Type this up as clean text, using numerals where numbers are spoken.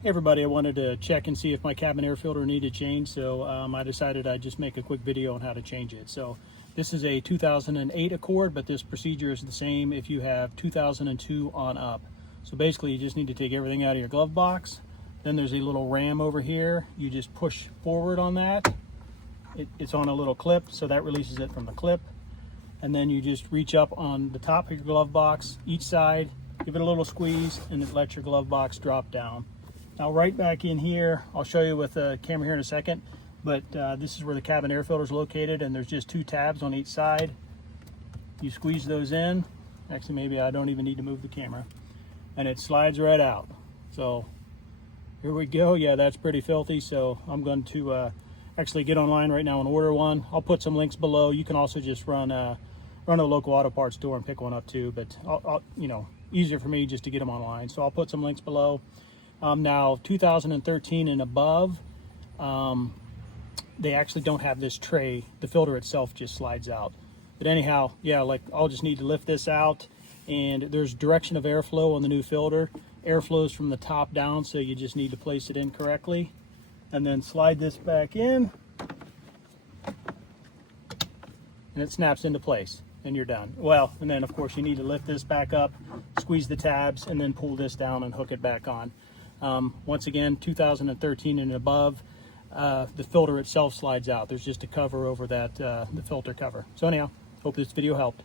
Hey everybody, I wanted to check and see if my cabin air filter needed change, so I decided I'd just make a quick video on how to change it. So this is a 2008 Accord, but this procedure is the same if you have 2002 on up. So basically you just need to take everything out of your glove box. Then there's a little ram over here. You just push forward on that. It's on a little clip, so that releases it from the clip. And then you just reach up on the top of your glove box, each side, give it a little squeeze, and it lets your glove box drop down. Now right back in here, I'll show you with the camera here in a second, but this is where the cabin air filter is located, and there's just two tabs on each side. You squeeze those in. Actually, maybe I don't even need to move the camera. And it slides right out. So here we go. Yeah, that's pretty filthy. So I'm going to actually get online right now and order one. I'll put some links below. You can also just run a local auto parts store and pick one up too, but easier for me just to get them online. So I'll put some links below. Now 2013 and above, they actually don't have this tray. The filter itself just slides out. But anyhow, yeah, like I'll just need to lift this out, and there's direction of airflow on the new filter. Air flows from the top down, so you just need to place it in correctly. And then slide this back in, and it snaps into place, and you're done. Well, and then of course you need to lift this back up, squeeze the tabs, and then pull this down and hook it back on. Once again, 2013 and above, the filter itself slides out. There's just a cover over that, the filter cover. So anyhow, hope this video helped.